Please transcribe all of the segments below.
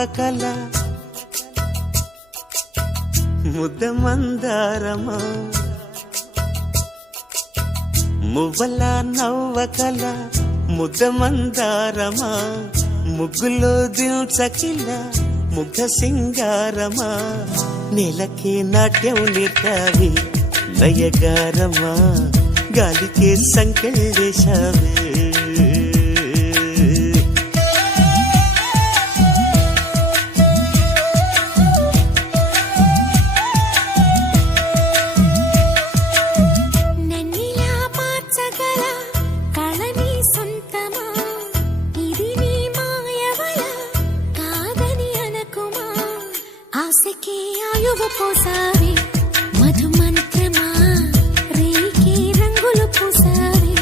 నవ్వకల ముద్ద మందారమా మువ్వల నవ్వకల ముద్ద మందారమా ముగ్గులో దిల్చకిల ముగ్ధ సింగారమా నేలకే నాట్యం నేర్తావి నయగారమా గాలికే సంకెళ్ళేశావే పోసావి మధు మంత్రమా రేకి రంగులు పూసావి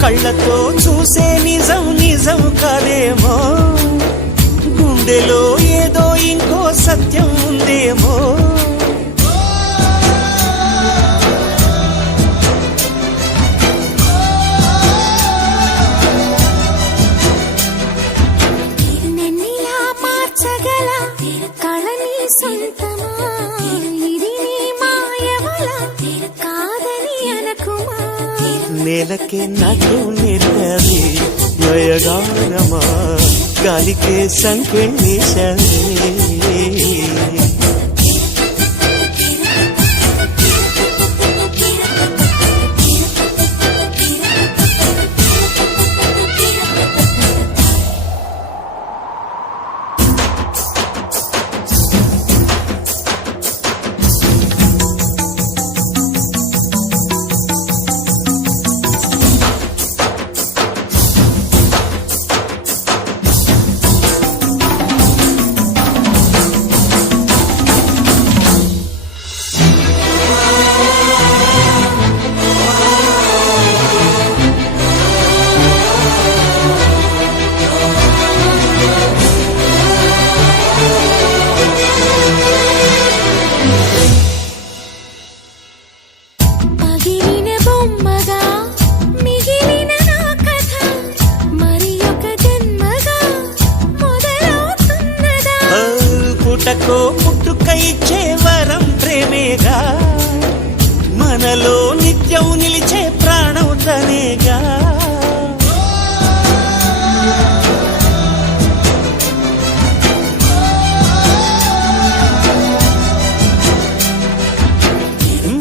కళ్ళతో చూసే నిజం నిజం కాదేమో గుండెలో ఏదో ఇంకో సత్యం ఉందేమో నన్నిలా మార్చగల కళని సొంతమా ఇది నీ మాయవల కాదని అనకుమా నేలకే నాటు నేర్పది నయగారమా గాలికే సంకెళ్ళేశావే పుట్టకో పుట్టుకై ఇచ్చే వరం ప్రేమేగా మనలో నిత్యం నిలిచే ప్రాణం తనేగా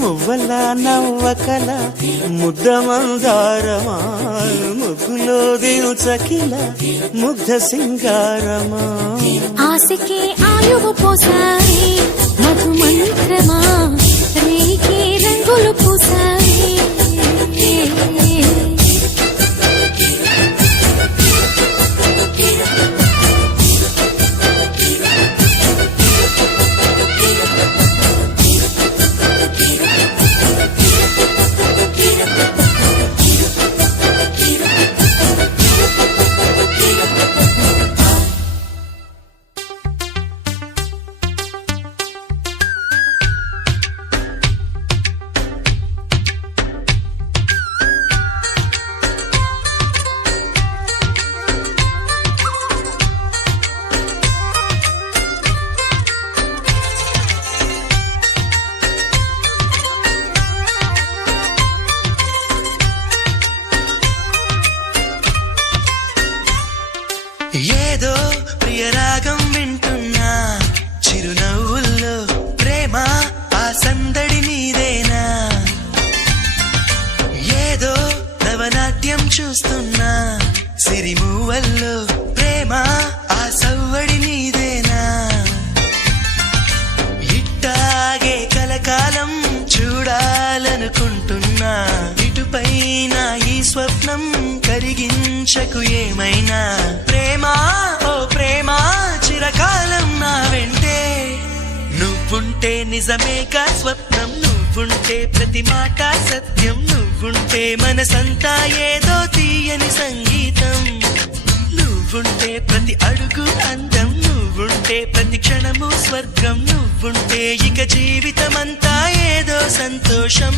మువ్వల నవ్వకల ముద్ద మందారమా ముగ్గులో దిల్చకిల ముగ్ధ సింగారమా ఆశకే ఆయువు పోసావి మధు మంత్రమా రేకి రంగులు పూసావి చూస్తున్నా సిరిమూవల్లో ప్రేమ ఆ సవ్వడి నీదేనా ఇట్టాగే కలకాలం చూడాలనుకుంటున్నా ఇటుపైన ఈ స్వప్నం కరిగించకు ఏమైనా ప్రేమ ఓ ప్రేమ చిరకాలం నా వెంటే నువ్వుంటే నిజమేగా స్వప్నం నువ్వుంటే ప్రతి మాట సత్యం నువ్వుంటే మనసంతా ఏదో తీయని సంగీతం నువ్వుంటే ప్రతి అడుగు అందం నువ్వుంటే ప్రతి క్షణము స్వర్గం నువ్వుంటే ఇక జీవితమంతా ఏదో సంతోషం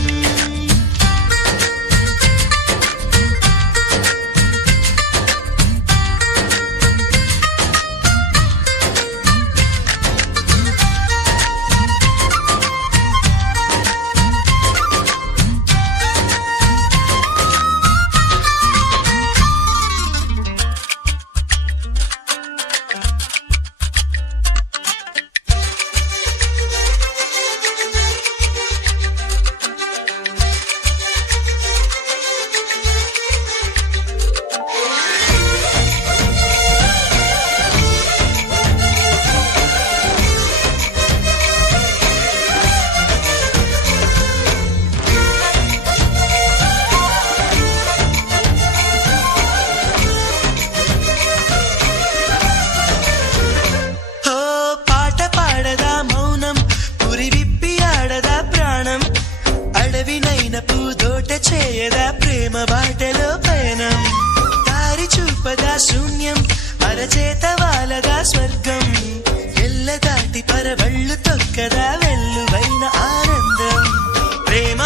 చేయదా ప్రేమ బాటలో పయనం దారి చూపదా శూన్యం అరచేత వాలదా స్వర్గం ఎల్ల దాటి పరవళ్ళు తొక్కదా వెల్లువైన ఆనందం ప్రేమ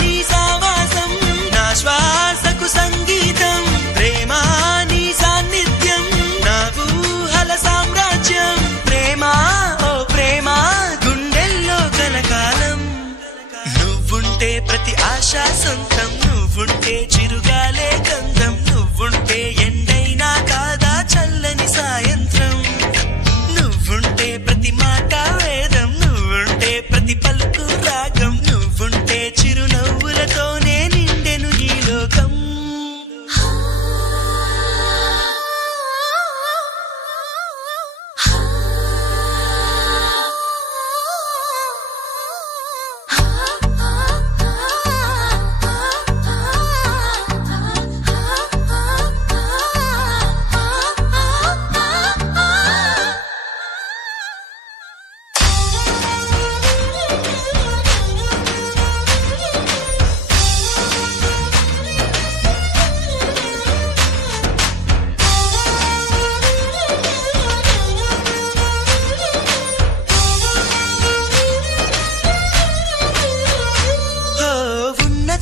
నీ సావాసం నా శ్వాసకు సంగీతం ప్రేమ నీ సాన్నిధ్యం నా ఊహల సామ్రాజ్యం ప్రేమ ఓ ప్రేమ గుండెల్లో కలకాలం నువ్వుంటే ప్రతి ఆశ సొంతం నువ్వుంటే చిరుగాలే గంధం నువ్వుంటే ఎండైనా కాదా చల్లని సాయంత్రం నువ్వుంటే ప్రతి మాట వేదం నువ్వుంటే ప్రతి పలుకు రాగం నువ్వుంటే చిరునవ్వులతోనే నిండెను ఈ లోకం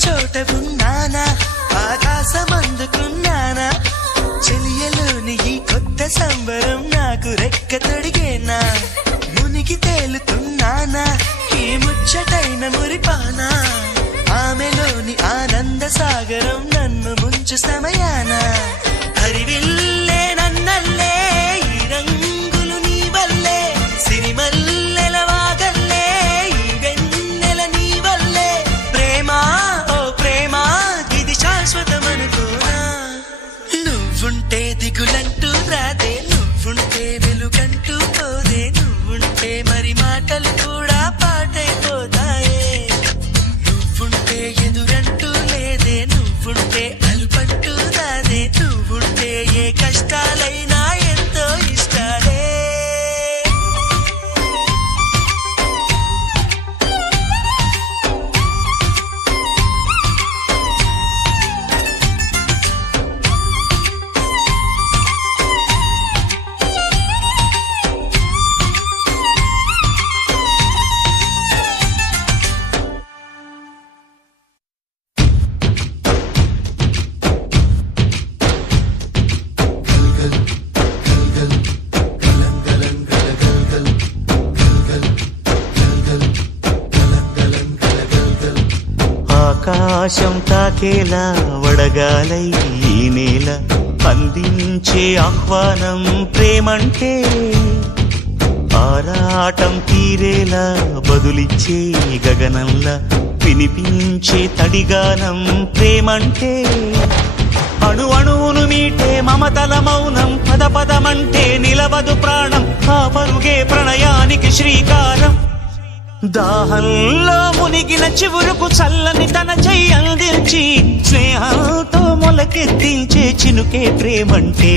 చోట ఉన్నానా ఆకాశం అందుకున్నానా చెలియలోని ఈ కొత్త సంబరం నాకు రెక్క తొడిగేనా మునిగి తేలుతున్నానా ఈ ముచ్చటైన మురిపానా ఆమెలోని ఆనంద సాగరం నన్ను ముంచు సమయాన హరివిల్లే నన్నల్లే ఈ రంగులు నీ వల్లే సిరిమల్లెల వాగల్లే ఈ వెన్నెల నీ వల్లే ప్రేమ శాశ్వతమనుకోనా నువ్వుంటే దిగులంటూ రాదే నువ్వుంటే వెలుగంటూ పోదే నువ్వుంటే మరి మాటలు కూడా పాటైపోతాయే నువ్వుంటే ఎదురంటూ లేదే నువ్వుంటే అలుపంటూ రాదే నువ్వుంటే ఏ కష్టాలైనా ఎంతో ఇష్టాలే ఆకాశం తాకేలా వడగాలై ఈ నేల అందించే ఆహ్వానం ప్రేమంటే ఆరాటం తీరేలా బదులిచ్చే గగనంలా వినిపించే తడిగానం ప్రేమంటే అణు అణువును మీటే మమతల మౌనం పద పదమంటే నిలవదు ప్రాణం ఆ పరుగే ప్రణయానికి శ్రీకారం దాహంలో మునిగిన చివురుకు చల్లని తన చెయ్యి అందించి స్నేహంతో మొలకెత్తించే చినుకే ప్రేమంటే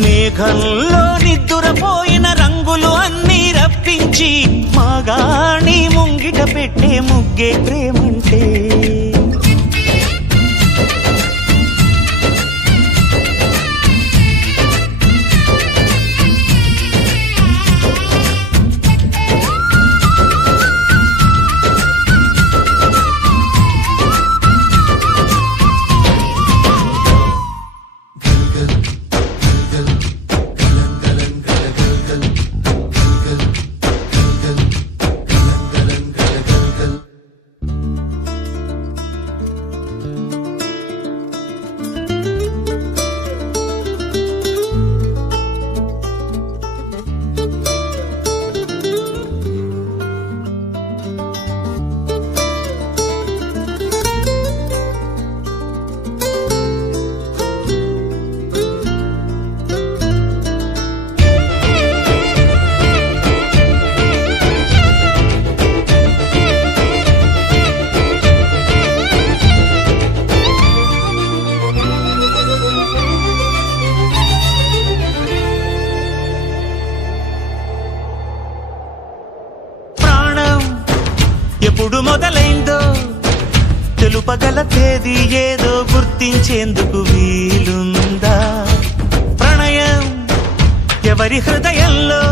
మేఘంలో నిద్దురపోయిన రంగులు అన్నీ రప్పించి మాగాణి ముంగిట పెట్టే ముగ్గే ప్రేమంటే ఎప్పుడు మొదలైందో తెలుపగల తేదీ ఏదో గుర్తించేందుకు వీలుందా ప్రణయం ఎవరి హృదయంలో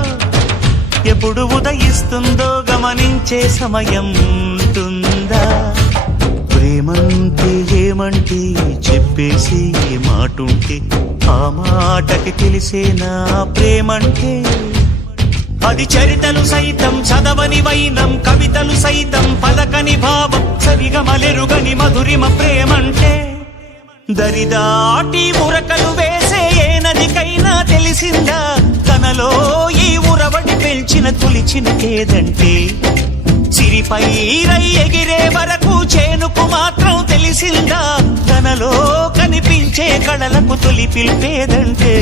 ఎప్పుడు ఉదయిస్తుందో గమనించే సమయం ఉంటుందా ప్రేమంటే ఏమంటే చెప్పేసి మాటుంటే ఆ మాటకి తెలిసేనా ప్రేమంటే అది చరితలు సైతం చదవని వైనం కవితలు సైతం పలకని భావం సరిగమలెరుగని మధురిమ ప్రేమంటే దరిదాటి ఉరకలు వేసే ఏ నదికైనా తెలిసిందా తనలో ఈ ఉరవడి పెంచిన తొలిచిన కేదంటే సిరిపై రై ఎగిరే వరకు చేనుకు మాత్రం తెలిసిందా తనలో కనిపించే కళలకు తొలి పిలిపేదంటే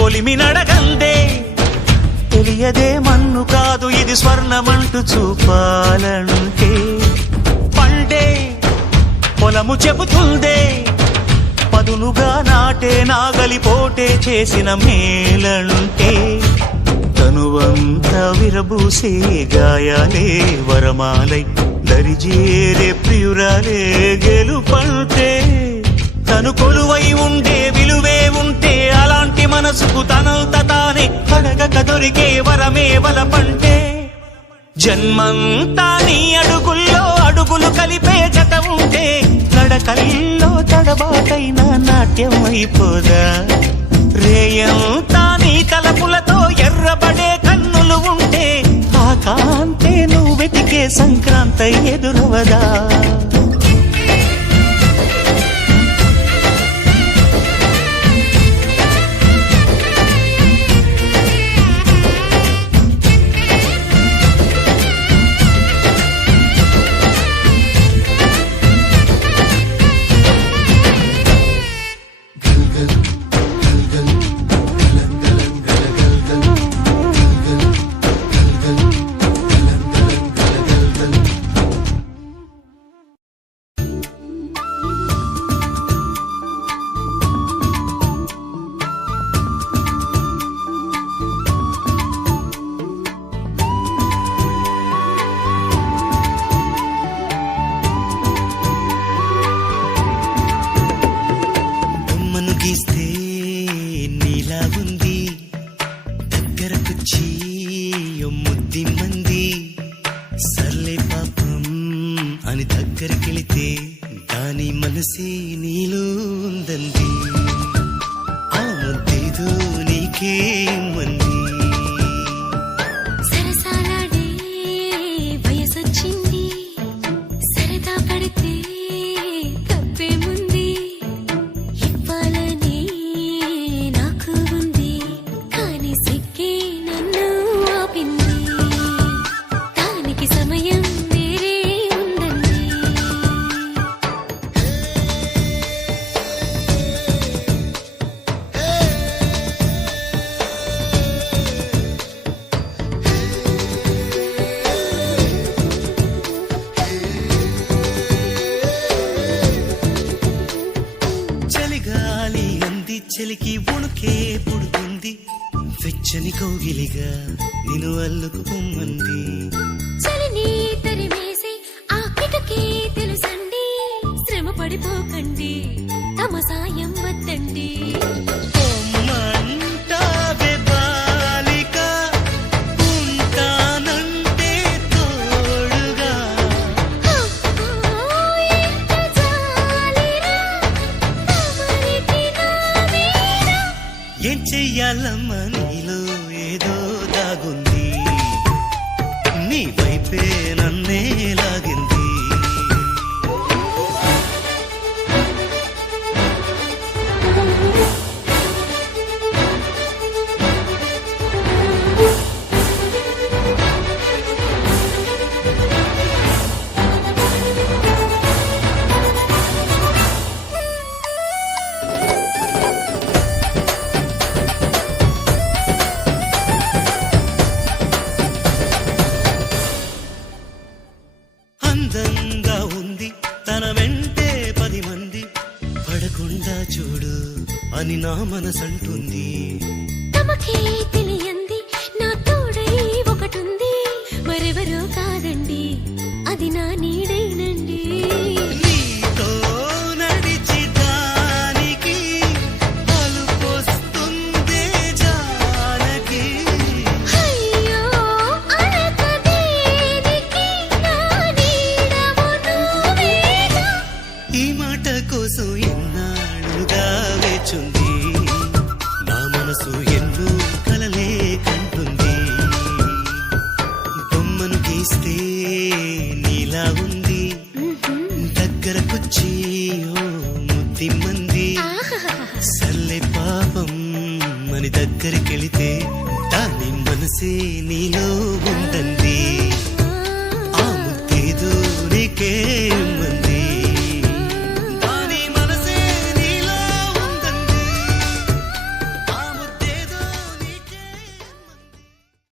కొలిమినడగందే తెలియదే మన్ను కాదు ఇది స్వర్ణమంటూ చూపాలంటే పండే పొలము చెబుతుందే పదునుగా నాటే నాగలి పోటే చేసిన మేలంటే తనువంతా విరబూసే గాయాలే వరమాలై దరిజేరే ప్రియురాలే గెలుపంటే తను కొలువై ఉండే విలువే ఉంటే అలాంటి మనసుకు తనంత తానే అడగక దొరికే వరమే వలపంటే జన్మంతా నీ అడుగుల్లో అడుగులు కలిపే జత ఉంటే నడకల్లో తడబాటైన నాట్యం అయిపోదా రేయంతా నీ తలపులతో ఎర్రబడే కన్నులు ఉంటే ఆ కాంతే నువ్వు వెతికే సంక్రాంతి ఎదురవదా తెలిస్తే దాని మనసే నీలో ఉందంది ఆ ముద్దేదో నీకే మంది సరసాలాడే వయసొచ్చింది సరదా పడితే తప్పేముంది ఇవ్వాలని నాకు ఉంది కానీ సిగ్గే నన్ను ఆపింది దానికి సమయం వేరే ఉందండి చలిగాలి అంది చలికి ఉణుకే పుడుతుంది వెచ్చని కౌగిలిగా నిన్ను అల్లుకు పొమ్మంది చలిని తరిమేసి ఆ కిటకే తెలుసండి శ్రమ పడిపోకండి తమ సాయం వద్దండి పొమ్మంటావే బాలిక ఉంటానంటే తోడుగా ఎంత జాలిరా తమరికి నా మీద ఏం చెయ్యాలమ్మా నీలో ఏదో దాగుంది నీ వైపే నన్నే లాగింది అందంగా ఉంది తన వెంటే 10 మంది పడకుండా చూడు అని నా మనసంటుంది తమకే తెలియంది నా తోడై ఒకటుంది మరెవరో కాదండి అది నా నీడేనండి నీతో నడిచి దానికి అలుపొస్తుందే జానకి అయ్యో అనక దేనికి నా నీడవు నువ్వేగా ఈ మాట కోసం ఎన్నాళ్ళుగా వేచుంది నా మనసు ఎన్నో కలలే కంటుంది బొమ్మను గీస్తే నీలా ఉంది దగ్గరకొచ్చి ఓ ముద్దిమ్మంది సర్లే పాపం అని దగ్గరికెళితే దాని మనసే నీలో ఉందండి ఆ ముద్దేదో నీకే మంది